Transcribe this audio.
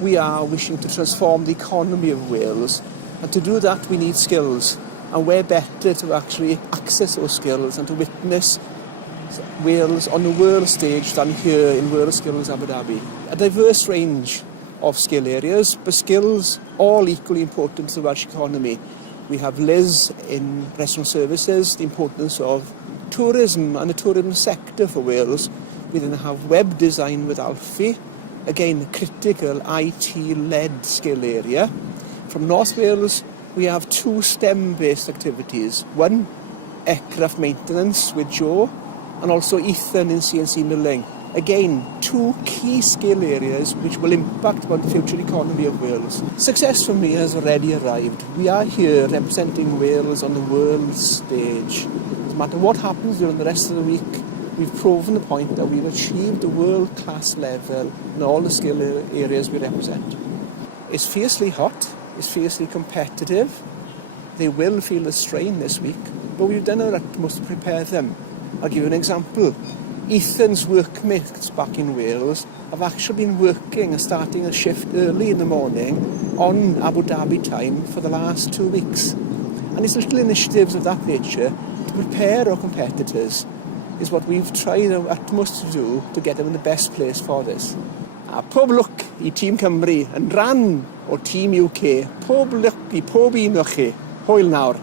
we are wishing to transform the economy of Wales, and to do that we need skills, and where better to actually access those skills and to witness Wales on the world stage than here in World Skills Abu Dhabi. A diverse range of skill areas, but skills all equally important to the Welsh economy. We have Liles in restaurant services, the importance of tourism and the tourism sector for Wales. We then have web design with Alfie, again a critical IT-led skill area. From North Wales we have 2 STEM-based activities. One, aircraft maintenance with Joe, and also Ethan in CNC milling. Again, 2 key skill areas which will impact on the future economy of Wales. Success for me has already arrived. We are here representing Wales on the world stage. No matter what happens during the rest of the week, we've proven the point that we've achieved a world-class level in all the skill areas we represent. It's fiercely hot, it's fiercely competitive. They will feel the strain this week, but we've done our utmost to prepare them. I'll give you an example. Ethan's workmates back in Wales have actually been working and starting a shift early in the morning on Abu Dhabi time for the last 2 weeks. And it's little initiatives of that nature to prepare our competitors is what we've tried our utmost to do to get them in the best place for this. A pob lwc I Tîm Cymru yn rhan o Tîm UK. Pob lwc I pob un o chi. Hwyl nawr.